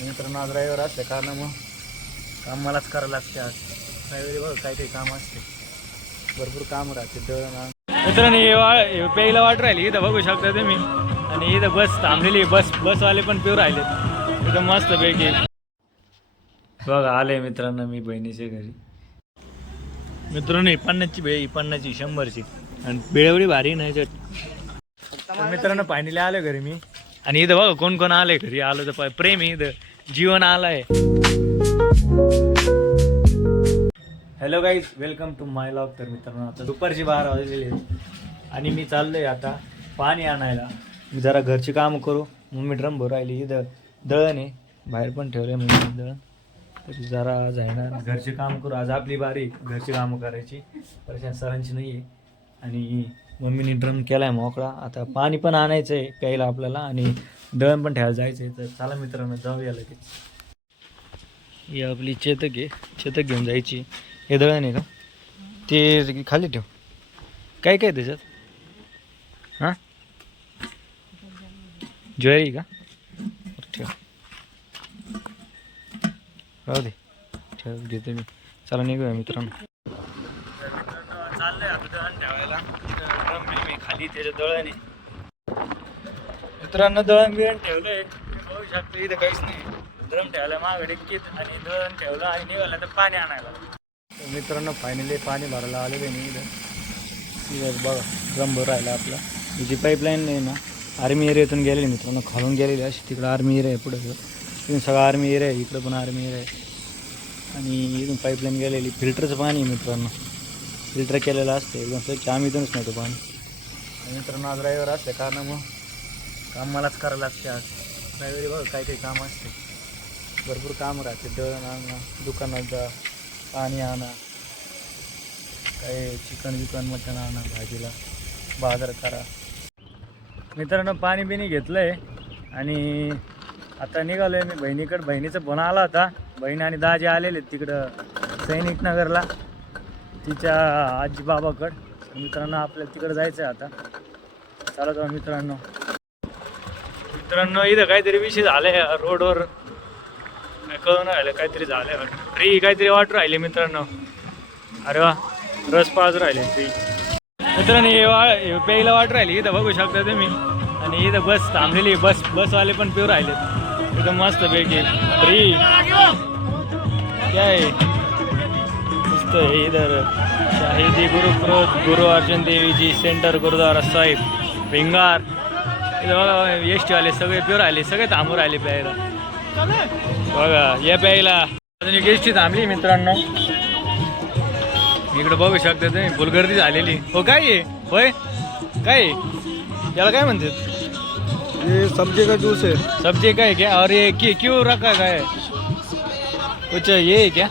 मित्रांनो आज रविवार असल्या कारण मग काम मलाच करावं लागते. आज रविवारी बघ काही काही काम असते, भरपूर काम राहते. दळण मित्रांनो प्यायला वाट राहिली इथं बघू शकता तुम्ही. आणि इथं बस थांबलेली, बसवाले पण पिऊ राहिले एकदम मस्त पैकी. बघा आले मित्रांनो मी बहिणीच्या घरी. मित्रांनो 50ची भेळ, 50ची 100ची आणि भेळ एवढी भारी नाही. तर मित्रांनो फायनली आलो घरी मी. आणि इथं बघा कोण कोण आलंय घरी. आलो तर प्रेम आहे इथं, जीवन आलाय. Hello guys, welcome to my vlog. तर मित्रांनो आता दुपारची 12 वाजलेली आणि मी चाललोय आता पाणी आणायला. मी जरा घरची कामं करू. मम्मी ड्रम भरू राहिली. इथं दळण आहे, बाहेर पण ठेवलंय मम्मी दळण. तरी जरा जाणार घरचे काम करू. आज आपली बारी घरची कामं करायची, परेशान सरांची नाही आहे. आणि मम्मीने ड्रम केला आहे मोकळा. आता पाणी पण आणायचं आहे प्यायला आपल्याला आणि दळण पण ठेवायला जायचं आहे. तर चला मित्रांनो जाऊया लगेच. ही आपली चेतक आहे, चेतक घेऊन जायची. हे दळण आहे का ते खाली ठेव. काय काय त्याच्यात? हां ज्वेरी का? ठेव, राहू दे, ठेव देते मी. चला निघूया मित्रांनो. चाललंय आता दळण ठेवायला. ड्रम मी खाली त्याच्या दळण आहे. मित्रांनो दळण बिळण ठेवलंय, बघू शकतो. इथं काहीच नाही. ड्रम ठेवायला मागं डिक्कीत आणि दळण ठेवलं आणि निघालं तर पाणी आणायला. मित्रांनो फायनली पाणी भरायला आलेलं आहे. मी इथं बघा ड्रम भर राहिला आपला. ही जी पाईपलाईन आहे ना आर्मी एरियातून गेलेली मित्रांनो, खालून गेलेली अशी. तिकडं आर्मी एरिया आहे, पुढे तिथून सगळं आर्मी एरिया आहे, इकडं पण आर्मी एरिया आहे. आणि इथून पाईपलाईन गेलेली. फिल्टरचं पाणी आहे मित्रांनो, फिल्टर केलेलं असतं एकदम स्वच्छ. आम्ही इथूनच नाही तो पाणी. आणि मित्रांनो आज रविवार असल्या कारण मग काम मलाच करावं लागते. आज रविवारी बघा काही काही काम असते, भरपूर काम राहते. दळण आणा, दुकानात जा, पाणी आणा, काही चिकन मटण आणा, भाजीला बाजार करा. मित्रांनो पाणी बिणी घेतलं आहे आणि आता निघालो आहे मी बहिणीकडं. बहिणीचा फोन आला होता. बहीण आणि दाजी आलेले तिकडं सैनिक नगरला तिच्या आजी बाबाकडं. मित्रांनो आपल्याला तिकडं जायचं आहे आता. चला जाऊ मित्रांनो. मित्रांनो इथं काहीतरी विषय झाले रोडवर, काय कळून राहिलं. काहीतरी झालं, फ्री काहीतरी वाटू राहिले मित्रांनो. अरे वा, रस पाजू राहिले फ्री. मित्रांनो हे प्यायला वाटू राहिली इथं बघू शकता तुम्ही. आणि इथं बस थांबलेली, बसवाले पण पिऊ राहिले एकदम मस्त पैकी. फ्री काय मस्त आहे. इधर शाहिदी गुरु अर्जुन देवी जी सेंटर गुरुद्वारा साहिब भिंगार. इथं बघा एस टीवाले सगळे पिऊ राहिले, सगळे थांबू राहिले प्यायला. बघा या प्यायला अजून एक एस टी थांबली मित्रांनो. इकडं बघू शकता तुम्ही फुल गर्दी झालेली. हो काय आहे होय, काय याला काय म्हणतात? ये सब्जी का जूस है। सब्जी का है क्या? और ये क्यों रखा गया है? कुछ ये है क्या?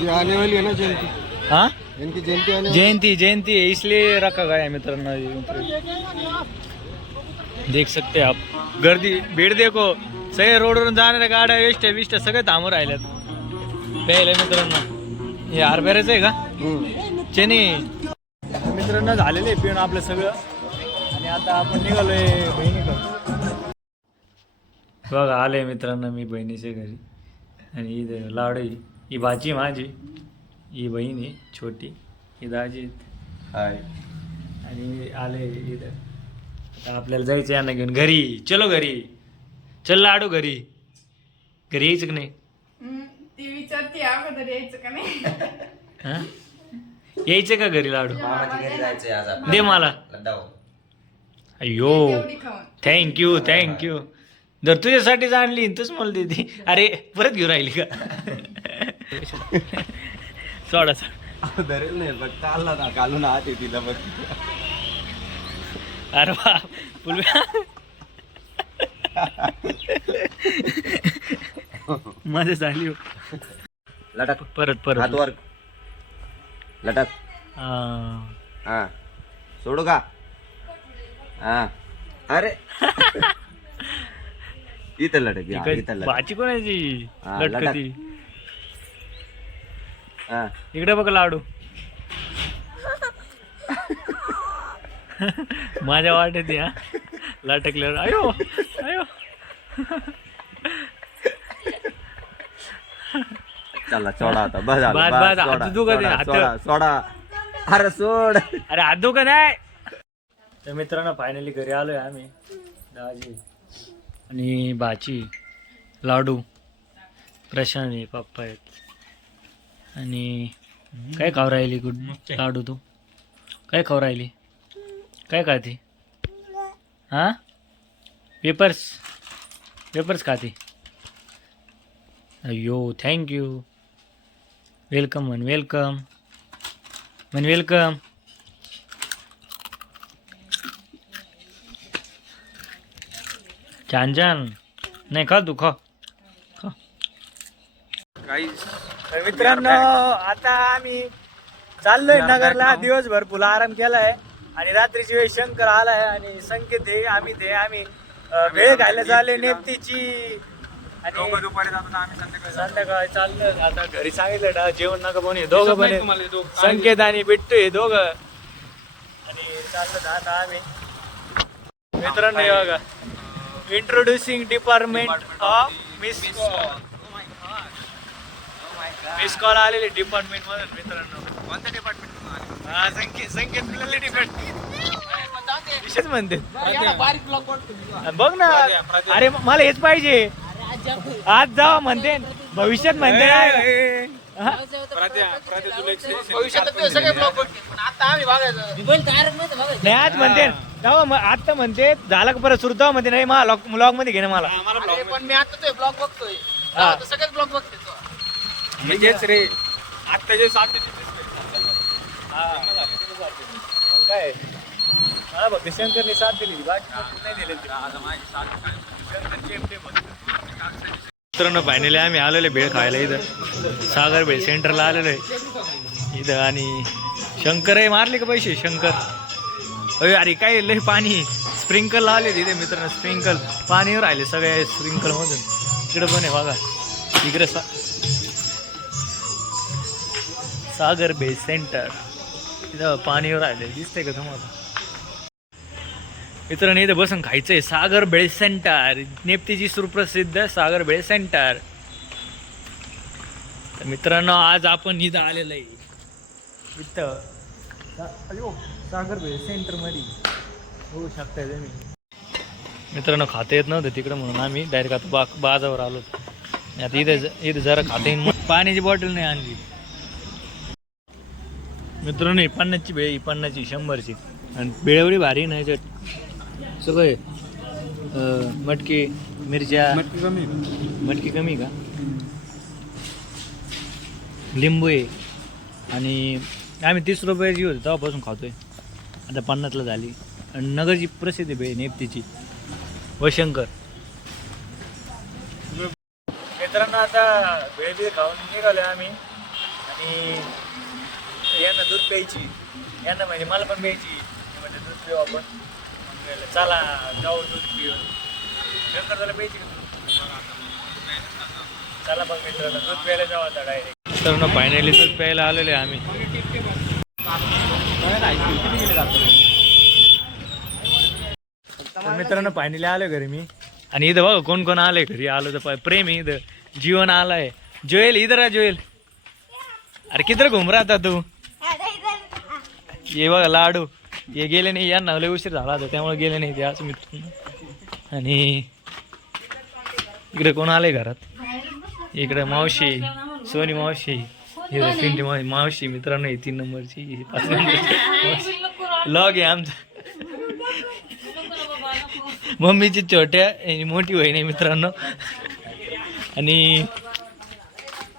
ये आने वाली है ना जयंती। हाँ इनकी जयंती आने जयंती है इसलिए रखा गया है मित्रांनो. देख सकते हैं आप गर्दी, भीड़ देखो. सगळे रोडवरून जाणाऱ्या गाड्या वेस्ट सगळे थांबून राहिल्यात प्यायला मित्रांनो. हे हरभऱ्याचं आहे का? चेनी मित्रांनो झालेले पिऊन आपलं सगळं. आणि आता आपण निघालोय बहिणीकडं. बघा आले मित्रांनो मी बहिणीच्या घरी. आणि इथं लाडू, ही भाची माझी, ही बहीण आहे छोटी, ही दाजी हाय. आणि आले इथं. आता आपल्याला जायचं यांना घेऊन घरी. चलो घरी, चल लाडू घरी. घरी यायचं का नाही? ती विचारते अगोदर यायचं का नाही. हां यायचं का घरी लाडू? घरी जायचंय आज आपण. दे मला. अय्यो थँक्यू. जर तुझ्यासाठीच आणली तूच मला देते. अरे परत घेऊन राहिली का? सोडा धरेल नाही फक्त आला ना घालून आत आहे तिला बघ. अरे वा मजा झाली हो. लटक परत हात वर लटक. हा सोडू का? हा अरे इथं लटक. इथं लटक. भाची कोणाची हा, लटकती? हा इकडे बघ लाडू. माझ्या वाटेत या लटकल्यावर. अयो चला सोडा आता बस झालं, बस, बस, बस, सोडा, हात दुखत आहे, सोडा, हात. सोडा, सोडा. अरे सोड. अरे आदू का नाही. तर मित्रांनो फायनली घरी आलोय आम्ही. दाजी आणि भाची, लाडू, प्रशांत आहे, पप्पा आहेत. आणि काय खाऊ राहिली गुड लाडू तू? काय खाऊ राहिली? काय खाते? हां पेपर्स पेपर्स खाते. अय्यो थँक्यू. वेलकम म्हण वेलकम म्हण वेलकम. छान छान. नाही खा तू खा खा. तर मित्रांनो आता आम्ही चाललोय नगरला. दिवसभर फुला आराम केलाय आणि रात्रीची वेळ शंकर आलाय आणि संकेत हे आम्ही वेळ घायला चालले नेपतीची. आणि संध्याकाळी चाललं. आता घरी सांगितलं ना जेवण नका पण दोघं पण संकेत आणि बिट्टू हे दोघं. आणि चाललं आता आम्ही. मित्रांनो हे बघा introducing department of miss call आलेले डिपार्टमेंट मधून. मित्रांनो कोणत्या डिपार्टमेंट? हा संकेत मिळाले डिपार्टमेंट विशेष म्हणते. बघ ना अरे मला हेच पाहिजे. आज जावा म्हणते भविष्यात म्हणते नाही आज म्हणते जावा आता म्हणते झालं का परत सुरू जावा म्हणते नाही मला ब्लॉग मध्ये घे ना मला. पण मी आता ब्लॉग बघतोय सगळेच ब्लॉग बघते म्हणजेच रे आता जे काय मला बघ शंकरने साथ दिली बाकी नाही दिले. मित्रांनो फायनली आम्ही आलेलो भेळ खायला इथं सागर भेळ सेंटरला आलेलो आहे इथं. आणि शंकरही मारले का पैसे शंकर. अरे अरे काय लय पाणी स्प्रिंकल आले तिथे मित्रांनो. स्प्रिंकल पाणीवर राहिले सगळे स्प्रिंकल मधून. इकडे पण आहे बघा इकडे सागर भेळ सेंटर तिथं पाणीवर राहिले दिसतंय का तुम्हाला? मित्रांनो इथं बसून खायचंय. सागर भेळ सेंटर नेपतीची सुप्रसिद्ध सागर भेळ सेंटर. तर मित्रांनो आज आपण इथं आलेलं आहे इथं सागर भेळ सेंटर मध्ये होऊ शकताय तुम्ही. मित्रांनो खाता येत नव्हतं तिकडं म्हणून आम्ही डायरेक्ट आता बाजावर आलो. आता इथं जरा खाता येईल. पाण्याची बॉटल नाही आणली. मित्रांनो ही 50ची भेळ, ही 50ची 100ची. आणि भेळ भारी नाही याच्यात सगळे मटकी मिरच्या मटकी कमी का लिंबू आहे. आणि आम्ही 30 रुपयाची होती तेव्हापासून खातोय. आता 50ला झाली. आणि नगरची प्रसिद्ध भेळ नेपतीची वशंकर. मित्रांनो आता भेळ बिळ खाऊन निघालो आम्ही. आणि यांना दूध प्यायची यांना म्हणजे मला पण प्यायची म्हणजे दूध पिऊ आपण. चला जाऊ दूध पिऊन. शंकर त्याला प्यायची चला बघ मित्रांनो दूध प्यायला जाऊ आता डायरेक्ट. मित्रांनो फायनली दूध प्यायला आलेले आम्ही. मित्रांनो फायनली आलो घरी मी. आणि इथं बघा कोण कोण आलंय घरी. आलो तर प्रेम इथं जीवन आलाय. जोएल इधर आहे जोएल. अरे किधर घुम रहा था तू? ये बघा लाडू हे गेले नाही. यांना लय उशीर झाला होता त्यामुळे गेले नाही ते आज मित्र. आणि इकडे कोण आलंय घरात? इकडे मावशी सोनी मावशी पिंटी मावशी. मित्रांनो ही 3 नंबरची 5 नंबरची लॉग आहे आमचा. मम्मीची छोट्या मोठी बहीण आहे मित्रांनो. आणि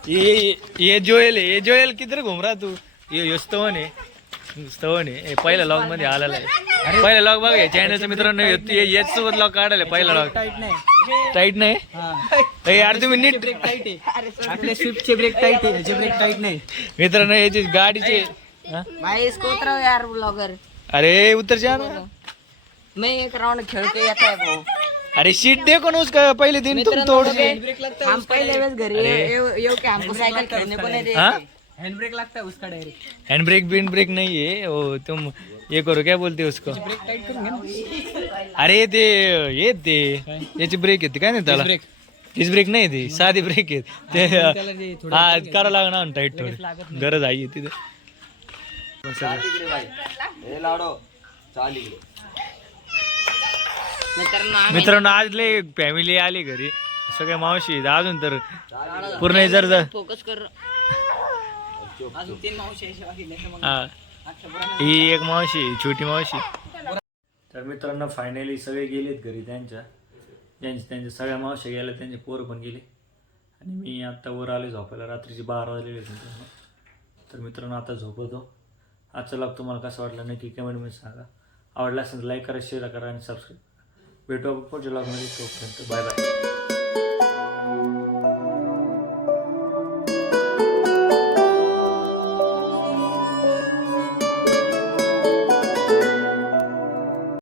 ये जोएल आहे. ये जोएल किधर घुम रहा तू? ये स्तवन आहे पहिल्या लॉग मध्ये आलेला आहे. पहिला लॉग बघा चॅनलचं मित्रांनो याच सोबत लॉग काढायला पहिला लॉग. टाईट नाही यार तुम्ही नीट आपले स्विफ्टचे ब्रेक टाईट आहे याचे ब्रेक टाईट नाही मित्रांनो याचे गाडीचे. भाई इसको उतरो यार ब्लॉगर. अरे उतर जा ना. मैं एक राउंड खेल के आता है वो. अरे सीट देखो ना उसका पहले दिन तुम तोड़ दे. हम पहले बस घर ये के हमको साइकिल खेलने को नहीं देते. हैंड ब्रेक लगता है उसका डायरेक्ट. हैंड ब्रेक बिन ब्रेक नहीं है वो. तुम ये करो क्या बोलते उसको. ब्रेक टाईट करून घे ना. अरे ते याची ब्रेक येते काय नाही त्याला. तीच ब्रेक नाही ती साधी ब्रेक आहे ते हा करावं लागणार ना टाईट थोडी गरज आहे तिथे मित्रांनो आज लय फॅमिली आली घरी सगळ्या मावशी आहेत. अजून तर पूर्ण जर फोकस कर अजून 3 मावशी आहे बाकी हा ही एक मावशी छोटी मावशी. तर मित्रांनो फायनली सगळे गेलेत घरी त्यांच्या सगळ्या मावशी गेल्या त्यांचे पोरं पण गेले आणि मी आत्ता वर आले झोपायला. रात्रीचे 12 वाजलेले मित्रांनो. तर मित्रांनो आता झोपवतो. आजचा ब्लॉग तुम्हाला कसा वाटला नक्की कमेंटमध्ये सांगा. आवडला असेल तर लाईक करा शेअर करा आणि सबस्क्राईब. भेटू आपण पुढच्या ब्लॉगमध्ये. तोपर्यंत बाय बाय.